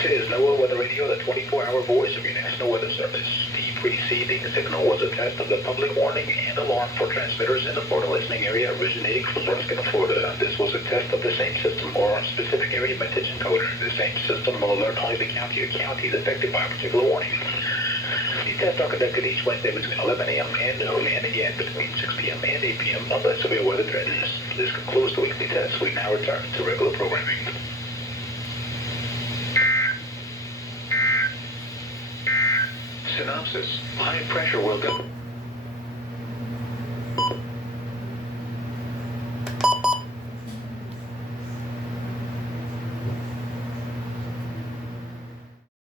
This is NOAA Weather Radio, the 24-hour voice of your National Weather Service. The preceding signal was a test of the public warning and alarm for transmitters in the Florida listening area originating from Nebraska to Florida. This was a test of the same system or specific area message encoder. The same system will alert only the county or counties affected by a particular warning. These tests are conducted each Wednesday between 11 a.m. and noon, and again between 6 p.m. and 8 p.m. unless severe weather threatens. This concludes the weekly test. We now return to regular programming. Synopsis. High pressure will go.